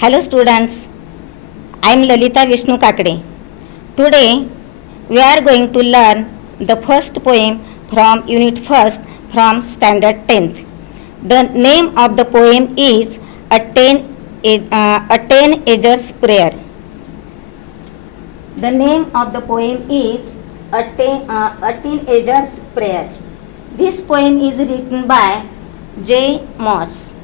Hello students, I am Lalita Vishnu Kakade. Today we are going to learn the first poem from Unit 1st from Standard 10th. The name of the poem is A Teenager's Prayer. The name of the poem is A Teenager's Prayer. This poem is written by J. Moss.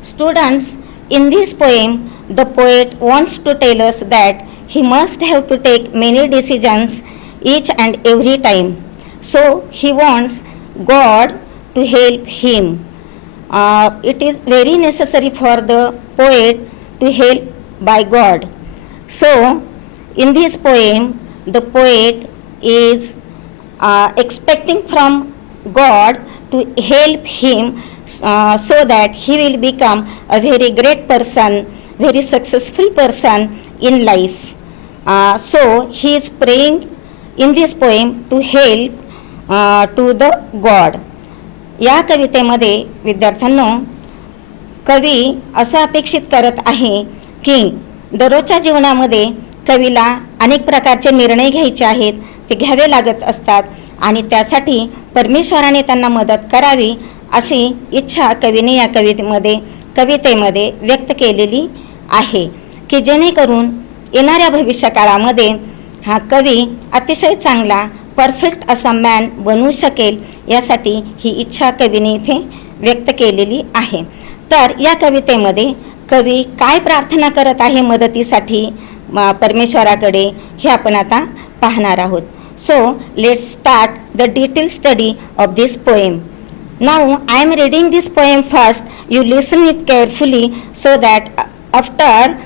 Students, in this poem, the poet wants to tell us that he must have to take many decisions each and every time. So he wants God to help him. It is very necessary for the poet to help by God. So in this poem, the poet is expecting from God to help him so that he will become a very great person, very successful person in life. So he is praying in this poem to help to the God. या कवितेमध्ये विद्यार्थ्यांनो कवी असं अपेक्षित करत आहे की दररोजच्या जीवनामध्ये कवीला अनेक प्रकारचे निर्णय घ्यायचे आहेत, ते घ्यावे लागत असतात आणि त्यासाठी परमेश्वराने त्यांना मदत करावी अशी इच्छा कवीने या कवितेमध्ये व्यक्त केलेली आहे की जेणेकरून येणाऱ्या भविष्यकाळामध्ये हा कवी अतिशय चांगला परफेक्ट असा मॅन बनू शकेल, यासाठी ही इच्छा कवीने इथे व्यक्त केलेली आहे. तर या कवितेमध्ये कवी काय प्रार्थना करत आहे मदतीसाठी परमेश्वराकडे हे आपण आता पाहणार आहोत. So let's start the detail study of this poem. Now I am reading this poem first. You listen it carefully so that after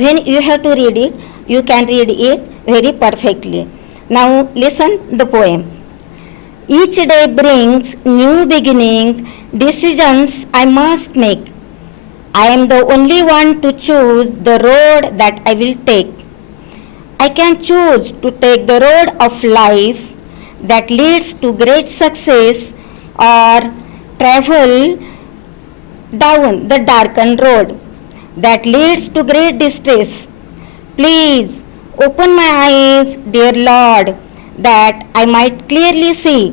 when you have to read it, you can read it very perfectly. Now listen the poem. Each day brings new beginnings, decisions I must make. I am the only one to choose the road that I will take. I can choose to take the road of life that leads to great success, or travel down the darkened road that leads to great distress. Please open my eyes, dear Lord, that I might clearly see.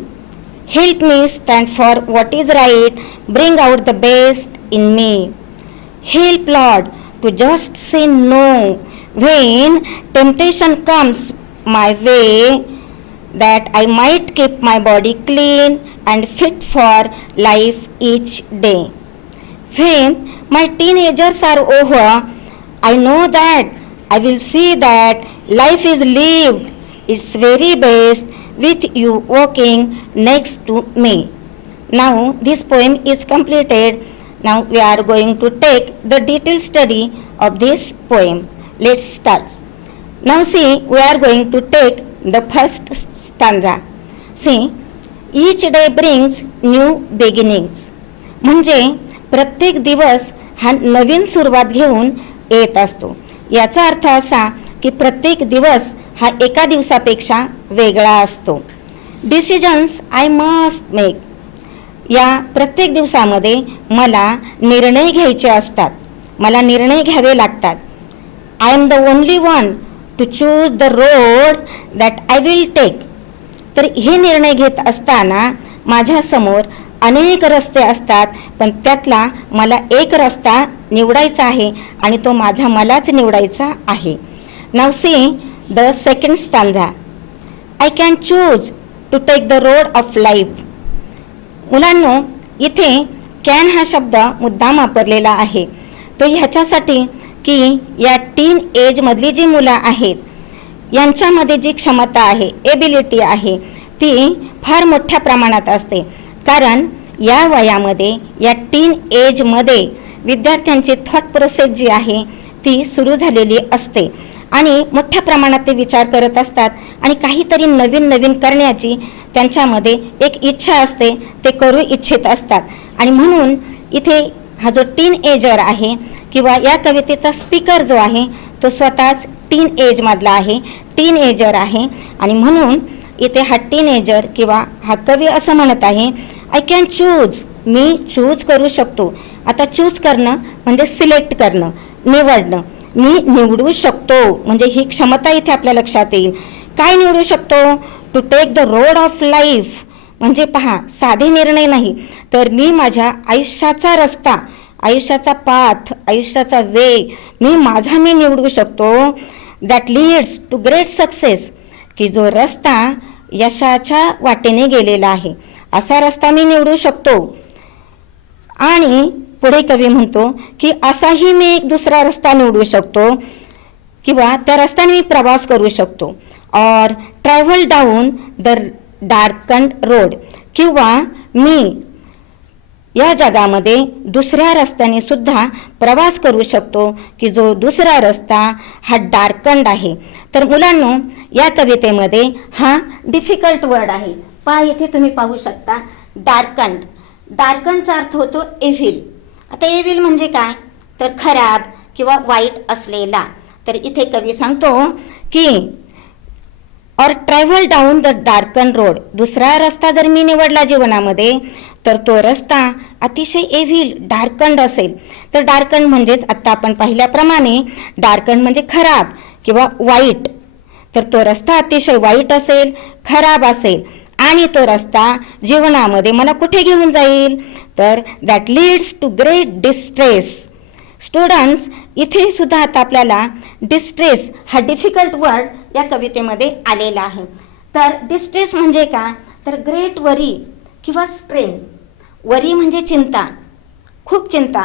Help me stand for what is right, bring out the best in me. Help, Lord, to just say no when temptation comes my way, that I might keep my body clean and fit for life each day. When my teenagers are over, I know that I will see that life is lived its very best with you walking next to me. Now this poem is completed. Now we are going to take the detailed study of this poem. Let's start. Now see, we are going to take the first stanza. See, each day brings new beginnings. म्हणजे प्रत्येक दिवस हा नवीन सुरुवात घेऊन येत असतो. याचा अर्थ असा की प्रत्येक दिवस हा एका दिवसापेक्षा वेगळा असतो. Decisions I must make. या प्रत्येक दिवसामध्ये मला निर्णय घ्यायचे असतात, मला निर्णय घ्यावे लागतात. I am the only one to choose the road that I will take. तर हे निर्णय घेत असताना माझ्यासमोर अनेक रस्ते असतात, पण त्यातला मला एक रस्ता निवडायचा आहे आणि तो मलाच निवडायचा आहे. Now see the second stanza. I can choose to take the road of life. मुलांनो, इथे कॅन हा शब्द मुद्दाम वापरलेला आहे. तो ह्याच्यासाठी की या टीन एजमधली जी मुलं आहेत यांच्यामध्ये जी क्षमता आहे, एबिलिटी आहे, ती फार मोठ्या प्रमाणात असते. कारण या वयामध्ये, या टीन एजमध्ये विद्यार्थ्यांची थॉट प्रोसेस जी आहे ती सुरू झालेली असते आणि मोठ्या प्रमाणात ते विचार करत असतात आणि काहीतरी नवीन नवीन करण्याची त्यांच्यामध्ये एक इच्छा असते, ते करू इच्छित असतात. आणि म्हणून इथे हा जो टीन एजर आहे किंवा या कवितेचा स्पीकर जो आहे तो स्वतःच टीन एजमधला आहे, टीन एजर आहे. आणि म्हणून इथे हा टीनेजर किंवा हा कवी असं म्हणत आहे, I can choose, me choose करू शकतो. आता चूज करणं म्हणजे सिलेक्ट करणं, निवडणं. मी निवडू शकतो. म्हणजे ही क्षमता इथे आपल्या लक्षात येईल. काय निवडू शकतो? To take the road of life. म्हणजे पहा, साधे निर्णय नाही, तर मी माझ्या आयुष्याचा रस्ता, आयुष्याचा पाथ, आयुष्याचा वे मी निवडू शकतो. That leads to great success. की जो रस्ता यशाच्या वाटेने गेलेला आहे, असा रस्ता मी निवडू शकतो. आणि पुढे कवी म्हणतो की असाही मी एक दुसरा रस्ता निवडू शकतो, किंवा त्या रस्त्याने मी प्रवास करू शकतो. और ट्रॅव्हल डाऊन द डार्कन्ड रोड. किंवा मी या जगामध्ये दुसऱ्या रस्त्याने सुद्धा प्रवास करू शकतो, की जो दुसरा रस्ता हा डार्कन्ड आहे. तर मुलांनो, या कवितेमध्ये हा डिफिकल्ट वर्ड आहे. पहा, इथे तुम्ही पाहू शकता डार्कन्ड. डार्कन्डचा अर्थ होतो एव्हिल. आता एव्हिल म्हणजे काय? तर खराब किंवा वाईट असलेला. तर इथे कवी सांगतो की और travel down the darken road. दुसरा रस्ता जर मी निवडला जीवनामध्ये, तर तो रस्ता अतिशय एव्हिल, डार्कंड असेल. तर डार्कंड म्हणजेच आत्ता आपण पाहिल्याप्रमाणे डार्कंड म्हणजे खराब किंवा वाईट. तर तो रस्ता अतिशय वाईट असेल, खराब असेल, आणि तो रस्ता जीवनामध्ये मला कुठे घेऊन जाईल? तर that leads to great distress. Students, इथे सुद्धा आता आपल्याला डिस्ट्रेस हा डिफिकल्ट वर्ड या कवितेमध्ये आलेला आहे. तर डिस्ट्रेस म्हणजे काय? तर ग्रेट वरी किंवा स्ट्रेन. वरी म्हणजे चिंता, खूप चिंता,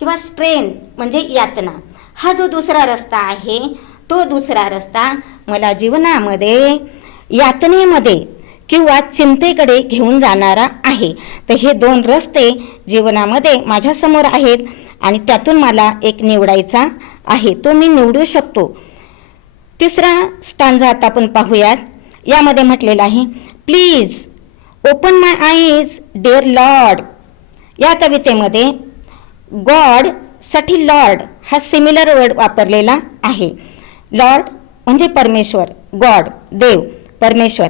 किंवा स्ट्रेन म्हणजे यातना. हा जो दुसरा रस्ता आहे, तो दुसरा रस्ता मला जीवनामध्ये यातनेमध्ये किंवा चिंतेकडे घेऊन जाणारा आहे. तर हे दोन रस्ते जीवनामध्ये माझ्यासमोर आहेत, आणि त्यातून मला एक निवडायचा आहे, तो मी निवडू शकतो. तिसरा स्टांजा आता आपण पाहूयात. यामध्ये म्हटलेलं आहे, please open my eyes dear lord. या कवितेमध्ये गॉड साठी लॉर्ड हा सिमिलर वर्ड वापरलेला आहे. लॉर्ड म्हणजे परमेश्वर, गॉड देव, परमेश्वर.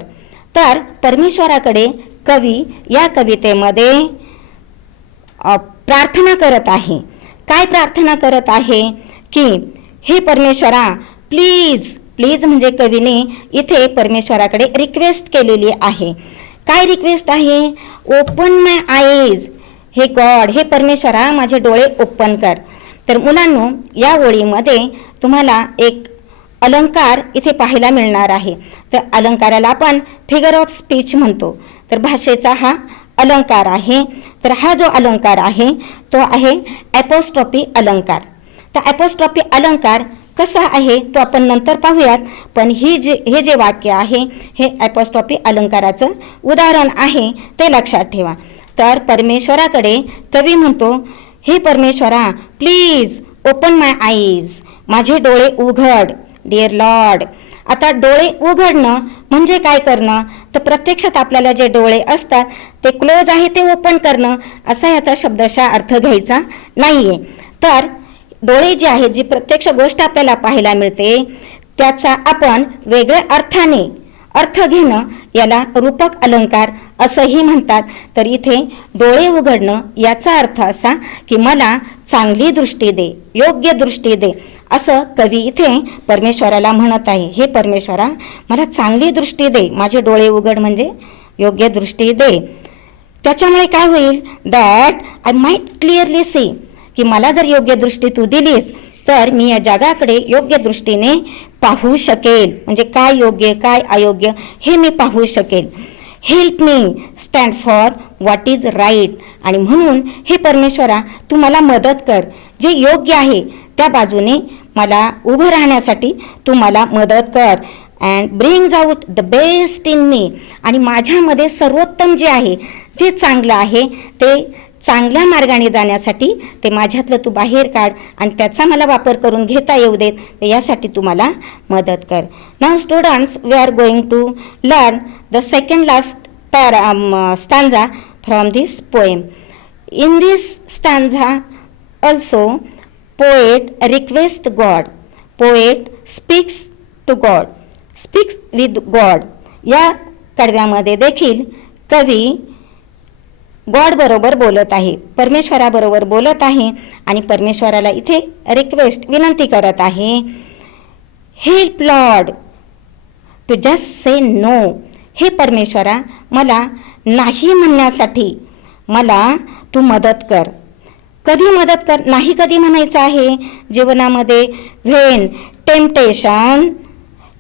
तर परमेश्वराकडे कवी या कवितेमध्ये प्रार्थना करत आहे. काय प्रार्थना करत आहे? की हे परमेश्वरा, प्लीज. प्लीज म्हणजे कवीने इथे परमेश्वराकडे रिक्वेस्ट केलेली आहे. काय रिक्वेस्ट आहे? Open my eyes. हे गॉड, हे परमेश्वरा, माझे डोळे ओपन कर. तर मुलांनो, या ओळीमध्ये तुम्हाला एक अलंकार इथे पाहायला मिळणार आहे. तर अलंकाराला आपण फिगर ऑफ स्पीच म्हणतो. तर भाषेचा हा अलंकार आहे. तर हा जो अलंकार आहे तो आहे ॲपोस्ट्रॉफी अलंकार. तर ॲपोस्ट्रॉफी अलंकार कसा आहे तो आपण नंतर पाहूयात. पण हे जे वाक्य आहे हे ॲपोस्ट्रॉफी अलंकाराचं उदाहरण आहे, ते लक्षात ठेवा. तर परमेश्वराकडे कवी म्हणतो, हे परमेश्वरा, प्लीज ओपन माय आईज. माझे डोळे उघड डिअर लॉर्ड. आता डोळे उघडणं म्हणजे काय करणं? तर प्रत्यक्षात आपल्याला जे डोळे असतात ते क्लोज आहे ते ओपन करणं, असा याचा शब्दशः अर्थ घ्यायचा नाही आहे. तर डोळे जे आहेत, जी प्रत्यक्ष गोष्ट आपल्याला पाहायला मिळते, त्याचा आपण वेगळ्या अर्थाने अर्थ घेणं याला रूपक अलंकार असंही म्हणतात. तर इथे डोळे उघडणं याचा अर्थ असा की मला चांगली दृष्टी दे, योग्य दृष्टी दे, असं कवी इथे परमेश्वराला म्हणत आहे. हे परमेश्वरा, मला चांगली दृष्टी दे, माझे डोळे उघड म्हणजे योग्य दृष्टी दे. त्याच्यामुळे काय होईल? That I might clearly see. की मला जर योग्य दृष्टी तू दिलीस तर मी या जगाकडे योग्य दृष्टीने पाहू शकेल. म्हणजे काय योग्य काय अयोग्य हे मी पाहू शकेल. Help me stand for what is right. आणि म्हणून हे परमेश्वरा, तू मला मदत कर, जे योग्य आहे त्या बाजूने मला उभं राहण्यासाठी तू मला मदत कर. And brings out the best in me. आणि माझ्यामध्ये सर्वोत्तम जे आहे, जे चांगलं आहे, ते चांगल्या मार्गाने जाण्यासाठी ते माझ्यातलं तू बाहेर काढ आणि त्याचा मला वापर करून घेता येऊ देत. तर यासाठी तू मला मदत कर. Now students, we are going to learn the second last stanza from this poem. In this stanza also poet request God. Poet speaks to God, speaks with God. या कडव्यामध्ये देखील कवी गॉड बरोबर बोलत आहे, परमेश्वराबरोबर बोलत आहे आणि परमेश्वराला इथे रिक्वेस्ट विनंती करत आहे, help lord to just say no. हे परमेश्वरा, मला नाही म्हणण्यासाठी मला तू मदत कर. कधी मदत कर? नाही कधी म्हणायचं आहे जीवनामध्ये? When temptation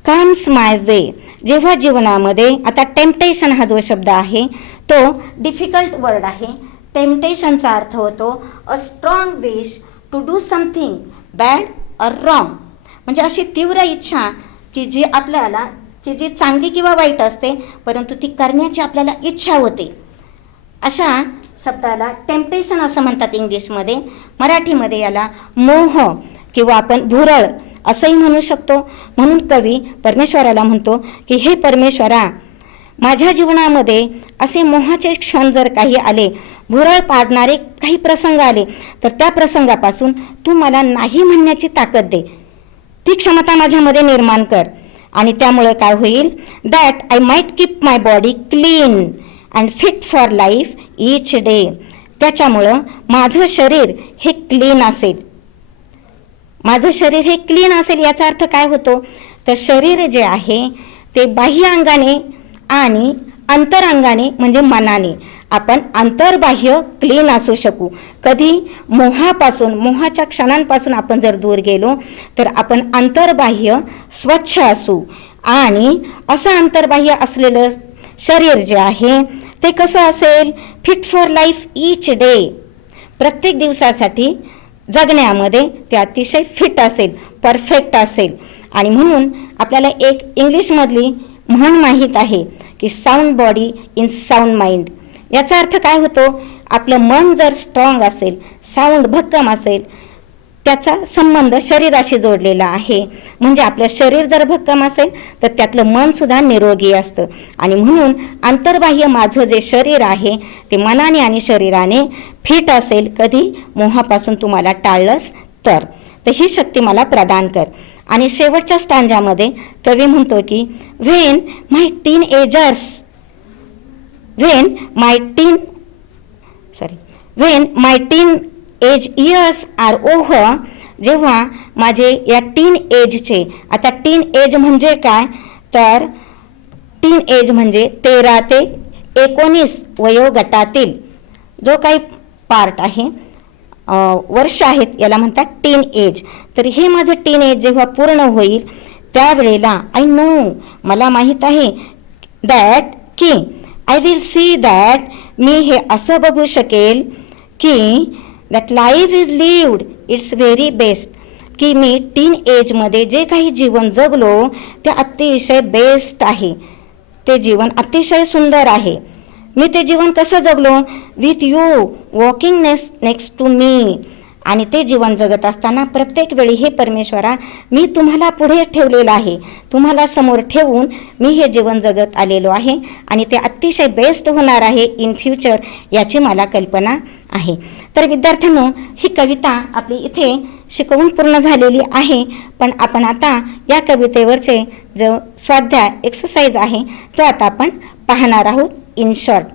comes my way. जेव्हा जीवनामध्ये, आता टेम्पटेशन हा जो शब्द आहे तो डिफिकल्ट वर्ड आहे. टेम्पटेशनचा अर्थ होतो a strong wish to do something bad or wrong. म्हणजे अशी तीव्र इच्छा की जी आपल्याला, की जी चांगली किंवा वाईट असते, परंतु ती करण्याची आपल्याला इच्छा होते. अशा शब्दाला टेम्पटेशन असं म्हणतात इंग्लिशमध्ये. मराठीमध्ये याला मोह किंवा आपण भुरळ असंही म्हणू शकतो. म्हणून कवी परमेश्वराला म्हणतो की हे परमेश्वरा, माझ्या जीवनामध्ये असे मोहाचे क्षण जर काही आले, भुरळ पाडणारे काही प्रसंग आले, तर त्या प्रसंगापासून तू मला नाही म्हणण्याची ताकद दे. ती क्षमता माझ्यामध्ये निर्माण कर. आणि त्यामुळं काय होईल? That I might keep my body clean and fit for life each day. त्याच्यामुळं माझं शरीर हे क्लीन असेल. माझं शरीर हे क्लीन असेल याचा अर्थ काय होतो? तर शरीर जे आहे ते बाह्य अंगाने आणि अंतरांगाने म्हणजे मनाने आपण अंतर्बाह्य क्लीन असू शकू. कधी? मोहापासून, मोहाच्या क्षणांपासून आपण जर दूर गेलो तर आपण अंतर्बाह्य स्वच्छ असू. आणि असं अंतर्बाह्य असलेलं शरीर जे आहे ते कसं असेल? Fit for life each day. प्रत्येक दिवसासाठी जगण्यामध्ये ते अतिशय फिट असेल, परफेक्ट असेल. आणि म्हणून आपल्याला एक इंग्लिशमधली म्हण माहीत आहे की sound body in sound mind. याचा अर्थ काय होतो? आपलं मन जर स्ट्रॉंग असेल, साऊंड भक्कम असेल, त्याचा संबंध शरीराशी जोडलेला आहे. म्हणजे आपलं शरीर जर भक्कम असेल तर त्यातलं मनसुद्धा निरोगी असतं. आणि म्हणून अंतर्बाह्य माझं जे शरीर आहे ते मनाने आणि शरीराने फिट असेल. कधी? मोहापासून तुम्हाला टाळलंस तर ही शक्ती मला प्रदान कर. आणि शेवटच्या स्टांजामध्ये कवी म्हणतो की when my teenage years are over. जेव्हा माझे या टीन एजचे, आता टीन एज म्हणजे काय? तर टीन एज म्हणजे 13 ते 19 वयोगटातील जो काही पार्ट आहे, वर्ष आहेत, याला म्हणतात टीन एज. तर हे माझं टीन एज जेव्हा पूर्ण होईल त्यावेळेला आय नो, मला माहीत आहे, दॅट की आय विल सी दॅट, मी हे असं बघू शकेल की that life is lived it's very best. की मी टीन एजमध्ये जे काही जीवन जगलो ते अतिशय बेस्ट आहे. ते जीवन अतिशय सुंदर आहे. मी ते जीवन कसं जगलो? With you walking next to me. आणि ते जीवन जगत असताना प्रत्येक वेळी हे परमेश्वरा, मी तुम्हाला पुढे ठेवलेलं आहे, तुम्हाला समोर ठेवून मी हे जीवन जगत आलेलो आहे आणि ते अतिशय बेस्ट होणार आहे इन फ्युचर, याची मला कल्पना आहे. तर विद्यार्थ्यांनो, ही कविता आपली इथे शिकवून पूर्ण झालेली आहे. पण आपण आता या कवितेवरचे जो स्वाध्याय एक्सरसाइज आहे तो आता आपण पाहणार आहोत. In short,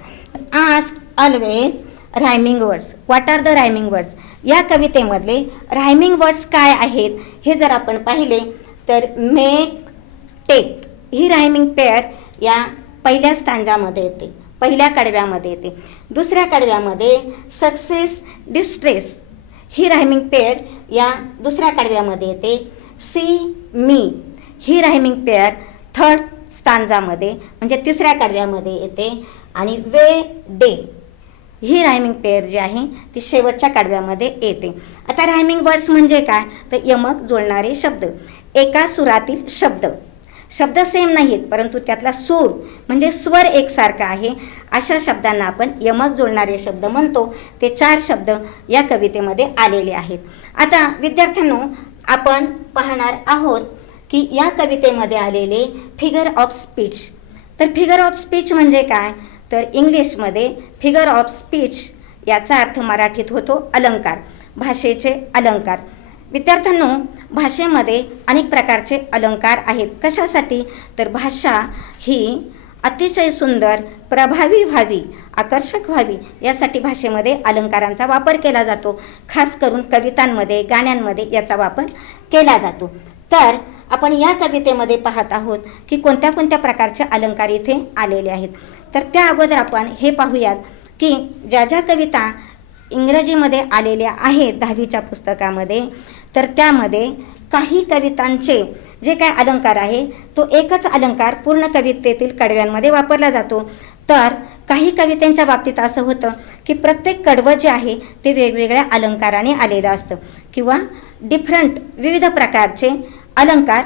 ask always rhyming words. What are the rhyming words? या कवितेमधले रायमिंग वर्ड्स काय आहेत हे जर आपण पाहिले तर मेक, टेक ही रायमिंग पेअर या पहिल्या स्टांजामध्ये येते, पहिल्या कडव्यामध्ये येते. दुसऱ्या कडव्यामध्ये सक्सेस, डिस्ट्रेस ही रायमिंग पेअर या दुसऱ्या कडव्यामध्ये येते. सी, मी ही रायमिंग पेअर थर्ड स्टांजामध्ये म्हणजे तिसऱ्या कडव्यामध्ये येते. आणि वे, डे ही रायमिंग पेअर जी आहे ती शेवटच्या कडव्यामध्ये येते. आता रायमिंग वर्ड्स म्हणजे काय? तर यमक जुळणारे शब्द, एका सुरातील शब्द. शब्द सेम नाहीत परंतु त्यातला सूर म्हणजे स्वर एकसारखा आहे, अशा शब्दांना आपण यमक जुळणारे शब्द म्हणतो. ते 4 शब्द या कवितेमध्ये आलेले आहेत. आता विद्यार्थ्यांनो, आपण पाहणार आहोत की या कवितेमध्ये आलेले फिगर ऑफ स्पीच. तर फिगर ऑफ स्पीच म्हणजे काय? तर इंग्लिशमध्ये फिगर ऑफ स्पीच याचा अर्थ मराठीत होतो अलंकार, भाषेचे अलंकार. विद्यार्थ्यांनो, भाषेमध्ये अनेक प्रकारचे अलंकार आहेत. कशासाठी? तर भाषा ही अतिशय सुंदर, प्रभावी व्हावी, आकर्षक व्हावी यासाठी भाषेमध्ये अलंकारांचा वापर केला जातो. खास करून कवितांमध्ये, गाण्यांमध्ये याचा वापर केला जातो. तर आपण या कवितेमध्ये पाहत आहोत की कोणत्या कोणत्या प्रकारचे अलंकार इथे आलेले आहेत. तर त्या अगोदर आपण हे पाहूयात की ज्या ज्या कविता इंग्रजीमध्ये आलेल्या आहेत 10वीच्या पुस्तकामध्ये, तर त्यामध्ये काही कवितांचे जे काय अलंकार आहे तो एकच अलंकार पूर्ण कवितेतील कडव्यांमध्ये वापरला जातो. तर काही कवितांच्या बाबतीत असं होतं की प्रत्येक कडवं जे आहे ते वेगवेगळ्या अलंकाराने आलेलं असतं किंवा विविध प्रकारचे अलंकार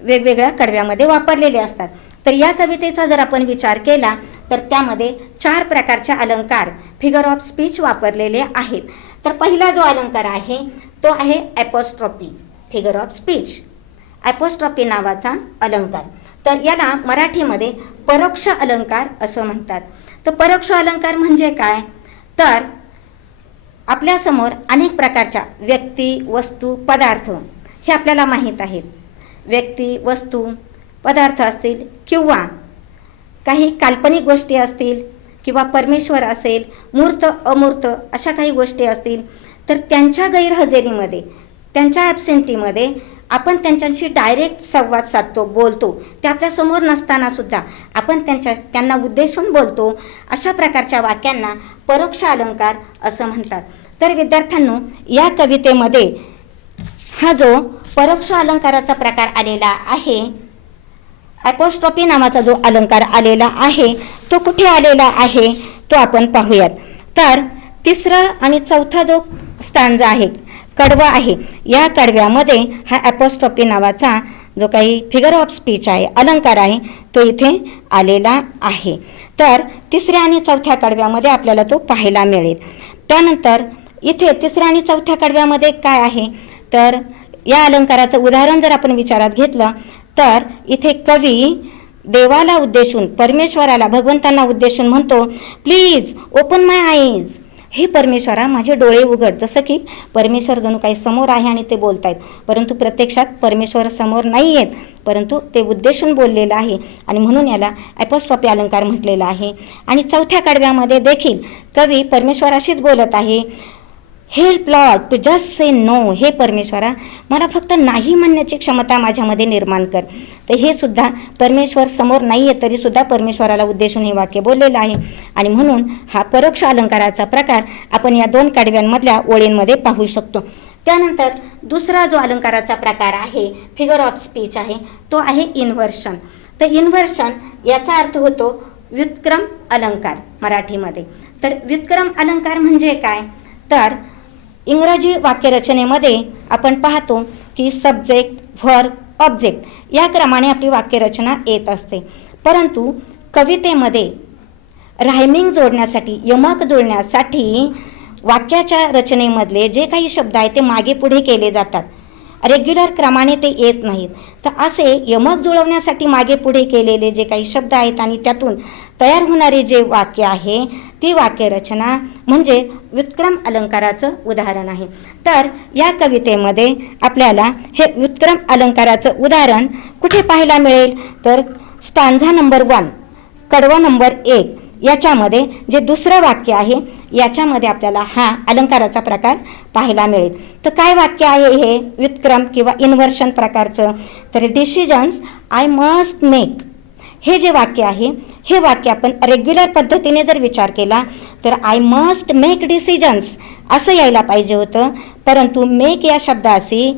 वेगवेगळ्या कडव्यामध्ये वापरलेले असतात. तर या कवितेचा जर आपण विचार केला तर त्यामध्ये 4 प्रकारचे अलंकार फिगर ऑफ स्पीच वापरलेले आहेत. तर पहिला जो अलंकार आहे तो आहे ॲपोस्ट्रॉफी, फिगर ऑफ स्पीच, ॲपोस्ट्रॉफी नावाचा अलंकार. तर याला मराठीमध्ये परोक्ष अलंकार असं म्हणतात. तर परोक्ष अलंकार म्हणजे काय, तर आपल्यासमोर अनेक प्रकारच्या व्यक्ती, वस्तू, पदार्थ हे आपल्याला माहीत आहेत. व्यक्ती, वस्तू, पदार्थ असतील किंवा काही काल्पनिक गोष्टी असतील किंवा परमेश्वर असेल, मूर्त अमूर्त अशा काही गोष्टी असतील, तर त्यांच्या गैरहजेरीमध्ये, त्यांच्या ॲब्सेंटीमध्ये आपण त्यांच्याशी डायरेक्ट संवाद साधतो, बोलतो. ते आपल्यासमोर नसतानासुद्धा आपण त्यांना उद्देशून बोलतो. अशा प्रकारच्या वाक्यांना परोक्ष अलंकार असं म्हणतात. तर विद्यार्थ्यांनो, या कवितेमध्ये हा जो परोक्ष अलंकाराचा प्रकार आलेला आहे, ॲपोस्ट्रॉफी नावाचा जो अलंकार आलेला आहे तो कुठे आलेला आहे तो आपण पाहूयात. तर तिसरा आणि चौथा जो स्टांजा आहे, कडवा आहे, या कडव्यामध्ये हा ॲपोस्ट्रॉफी नावाचा जो काही फिगर ऑफ स्पीच आहे, अलंकार आहे, तो इथे आलेला आहे. तर तिसऱ्या आणि चौथ्या कडव्यामध्ये आपल्याला तो पाहायला मिळेल. त्यानंतर इथे तिसऱ्या आणि चौथ्या कडव्यामध्ये काय आहे, तर या अलंकाराचं उदाहरण जर आपण विचारात घेतलं तर इथे कवी देवाला उद्देशून, परमेश्वराला, भगवंतांना उद्देशून म्हणतो, प्लीज ओपन माय आईज, हे परमेश्वरा माझे डोळे उघड. जसं की परमेश्वर जणू काही समोर आहे आणि ते बोलत आहेत, परंतु प्रत्यक्षात परमेश्वर समोर नाही आहेत, परंतु ते उद्देशून बोललेलं आहे आणि म्हणून याला ॲपोस्ट्रॉफी अलंकार म्हटलेला आहे. आणि चौथ्या कडव्यामध्ये देखील कवी परमेश्वराशीच बोलत आहे, help lord to just say no, हे परमेश्वरा मला फक्त नाही म्हणण्याची क्षमता माझ्यामध्ये निर्माण कर. तर हे सुद्धा परमेश्वर समोर नाही आहे तरीसुद्धा परमेश्वराला उद्देशून हे वाक्य बोललेलं आहे आणि म्हणून हा परोक्ष अलंकाराचा प्रकार आपण या 2 कडव्यांमधल्या ओळींमध्ये पाहू शकतो. त्यानंतर दुसरा जो अलंकाराचा प्रकार आहे, फिगर ऑफ स्पीच आहे, तो आहे इन्व्हर्शन. तर इन्व्हर्शन याचा अर्थ होतो व्युत्क्रम अलंकार मराठीमध्ये. तर व्युत्क्रम अलंकार म्हणजे काय, तर इंग्रजी वाक्यरचनेमध्ये आपण पाहतो की सब्जेक्ट, व्हर्ब, ऑब्जेक्ट या क्रमाने आपली वाक्यरचना येत असते. परंतु कवितेमध्ये रायमिंग जोडण्यासाठी, यमक जोडण्यासाठी वाक्याच्या रचनेमधले जे काही शब्द आहेत ते मागे पुढे केले जातात, रेग्युलर क्रमाने ते येत नाहीत. तर असे यमक जुळवण्यासाठी मागे पुढे केलेले जे काही शब्द आहेत आणि त्यातून तयार होणारे जे वाक्य आहे ती वाक्यरचना म्हणजे व्युत्क्रम अलंकाराचं उदाहरण आहे. तर या कवितेमध्ये आपल्याला हे व्युत्क्रम अलंकाराचं उदाहरण कुठे पाहायला मिळेल, तर स्टांझा नंबर 1, कडवा नंबर 1 याच्यामध्ये जे दुसरं वाक्य आहे याच्यामध्ये आपल्याला हा अलंकाराचा प्रकार पाहायला मिळेल. तर काय वाक्य आहे हे व्युत्क्रम किंवा इन्व्हर्शन प्रकारचं, तर डिसिजन्स आय मस्ट मेक, हे जे वाक्य आहे हे वाक्य आपण रेग्युलर पद्धतीने जर विचार केला तर आय मस्ट मेक डिसिजन्स असं यायला पाहिजे होतं, परंतु मेक या शब्दाशी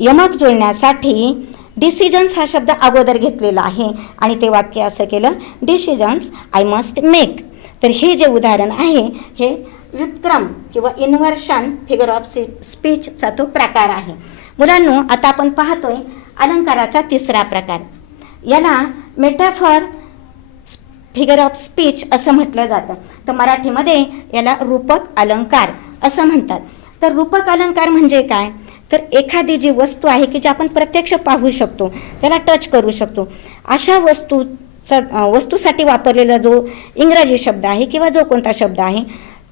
यमक जुळण्यासाठी डिसिजन्स हा शब्द अगोदर घेतलेला आहे आणि ते वाक्य असं केलं, डिसिजन्स आय मस्ट मेक. तर हे जे उदाहरण आहे हे व्युत्क्रम किंवा इन्व्हर्शन फिगर ऑफ स्पीचचा तो प्रकार आहे. मुलांनो, आता आपण पाहतोय अलंकाराचा तिसरा प्रकार, याला मेटाफॉर फिगर ऑफ स्पीच असं म्हटलं जातं. तर मराठीमध्ये याला रूपक अलंकार असं म्हणतात. तर रूपक अलंकार म्हणजे काय, तर एखादी जी वस्तू आहे की जी आपण प्रत्यक्ष पाहू शकतो, त्याला टच करू शकतो, अशा वस्तूसाठी वापरलेला जो इंग्रजी शब्द आहे किंवा जो कोणता शब्द आहे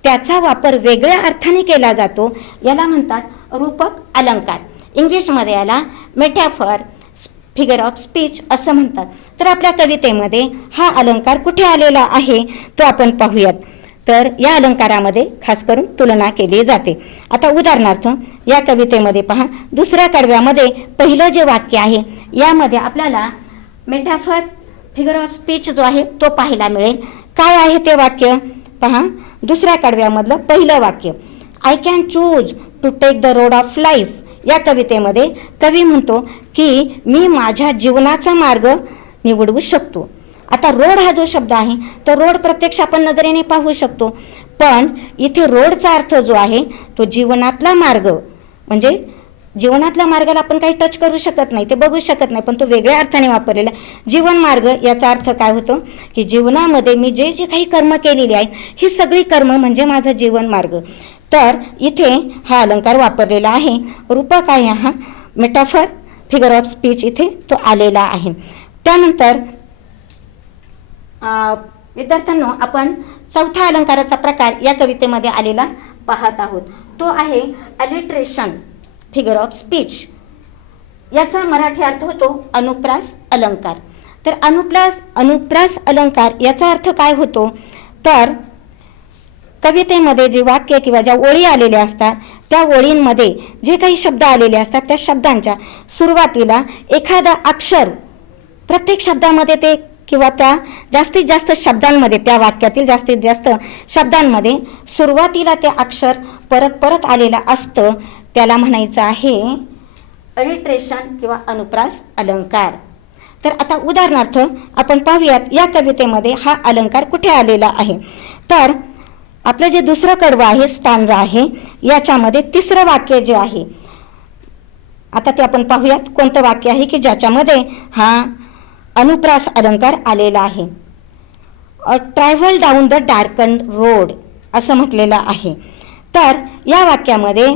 त्याचा वापर वेगळ्या अर्थाने केला जातो, याला म्हणतात रूपक अलंकार. इंग्लिशमध्ये याला मेटाफॉर फिगर ऑफ स्पीच असं म्हणतात. तर आपल्या कवितेमध्ये हा अलंकार कुठे आलेला आहे तो आपण पाहूयात. तर या अलंकारामध्ये खास करून तुलना केली जाते. आता उदाहरणार्थ या कवितेमध्ये पहा, दुसऱ्या कडव्यामध्ये पहिलं जे वाक्य आहे यामध्ये आपल्याला मेटाफर फिगर ऑफ स्पीच जो आहे तो पाहायला मिळेल. काय आहे ते वाक्य पहा, दुसऱ्या कडव्यामधलं पहिलं वाक्य, I can choose to take the road of life. या कवितेमध्ये कवी म्हणतो की मी माझ्या जीवनाचा मार्ग निवडू शकतो. आता रोड हा जो शब्द आहे तो रोड प्रत्यक्ष आपण नजरेने पाहू शकतो, पण इथे रोडचा अर्थ जो आहे तो जीवनातला मार्ग, म्हणजे जीवनातल्या मार्गाला आपण काही टच करू शकत नाही, ते बघू शकत नाही, पण तो वेगळ्या अर्थाने वापरलेला. जीवन मार्ग याचा अर्थ काय होतो की जीवनामध्ये मी जे जे काही कर्म केलेली आहेत ही सगळी कर्म म्हणजे माझा जीवन मार्ग. तर इथे हा अलंकार वापरलेला आहे. रूपक आहे हा, मेटाफर फिगर ऑफ स्पीच इथे तो आलेला आहे. त्यानंतर विद्यार्थ्यांनो आपण चौथ्या अलंकाराचा प्रकार या कवितेमध्ये आलेला पाहत आहोत. तो आहे अलिट्रेशन फिगर ऑफ स्पीच. याचा मराठी अर्थ होतो अनुप्रास अलंकार. तर अनुप्रास अलंकार याचा अर्थ काय होतो, तर कवितेमध्ये जे वाक्य किंवा ज्या ओळी आलेल्या असतात त्या ओळींमध्ये जे काही शब्द आलेले असतात त्या शब्दांच्या सुरुवातीला एखादा अक्षर, प्रत्येक शब्दामध्ये ते किंवा त्या जास्तीत जास्त शब्दांमध्ये, त्या वाक्यातील जास्तीत जास्त शब्दांमध्ये सुरुवातीला ते अक्षर परत परत आलेलं असतं, त्याला म्हणायचं आहे अलिट्रेशन किंवा अनुप्रास अलंकार. तर आता उदाहरणार्थ आपण पाहूयात या कवितेमध्ये हा अलंकार कुठे आलेला आहे. तर आपलं जे दुसरं कडवं आहे, स्टांजा आहे, याच्यामध्ये तिसरं वाक्य जे आहे, आता ते आपण पाहूयात कोणतं वाक्य आहे की ज्याच्यामध्ये हा अनुप्रास अलंकार आलेला आहे. Travel down the darken road असं म्हटलेलं आहे. तर या वाक्यामध्ये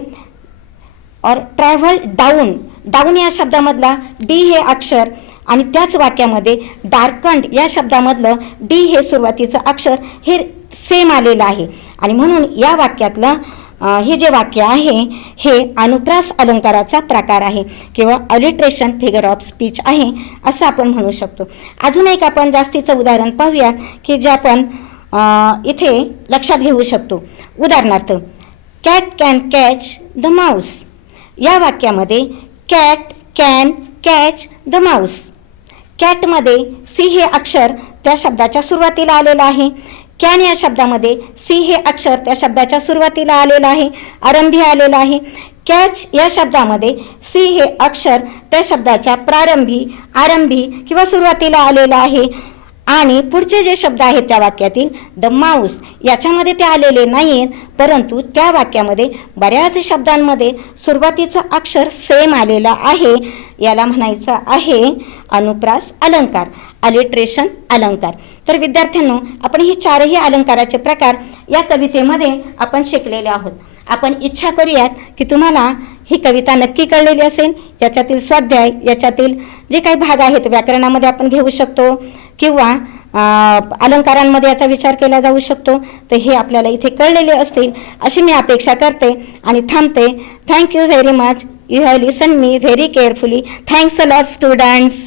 और ट्रॅव्हल डाऊन, डाऊन या शब्दामधला डी हे अक्षर आणि त्याच वाक्यामध्ये डार्कंड या शब्दामधलं डी हे सुरुवातीचं अक्षर हे सेम आलेलं आहे आणि म्हणून या वाक्यातलं हे जे वाक्य आहे हे अनुप्रास अलंकाराचा प्रकार आहे किंवा अलिट्रेशन फिगर ऑफ स्पीच आहे असं आपण म्हणू शकतो. अजून एक आपण जास्तीचं उदाहरण पाहूया की जे आपण इथे लक्षात घेऊ शकतो. उदाहरणार्थ cat can catch the mouse. या वाक्यामध्ये cat can catch the mouse, कॅटमध्ये सी हे अक्षर त्या शब्दाच्या सुरुवातीला आलेलं आहे. कॅन या शब्दामध्ये सी हे अक्षर त्या शब्दाच्या सुरुवातीला आलेलं आहे, आरंभी आलेलं आहे. कॅच या शब्दामध्ये सी हे अक्षर त्या शब्दाच्या प्रारंभी, आरंभी किंवा सुरुवातीला आलेलं आहे. आणि पुढचे जे शब्द आहेत त्या वाक्यातील द माऊस याच्यामध्ये ते आलेले नाहीत, परंतु त्या वाक्यामध्ये बऱ्याच शब्दांमध्ये सुरुवातीचं अक्षर सेम आलेलं आहे. याला म्हणायचं आहे अनुप्रास अलंकार, अलिट्रेशन अलंकार. तर विद्यार्थ्यांनो आपण ही चारही अलंकाराचे प्रकार या कवितेमध्ये आपण शिकलेले आहोत. आपण इच्छा करूयात की तुम्हाला ही कविता नक्की कळलेली असेल. याच्यातील स्वाध्याय, याच्यातील जे काही भाग आहेत व्याकरणामध्ये आपण घेऊ शकतो किंवा अलंकारांमध्ये याचा विचार केला जाऊ शकतो. तर हे आपल्याला इथे कळलेले असतील अशी मी अपेक्षा करते आणि थांबते. Thank you very much. You have listen me very carefully. Thanks a lot students.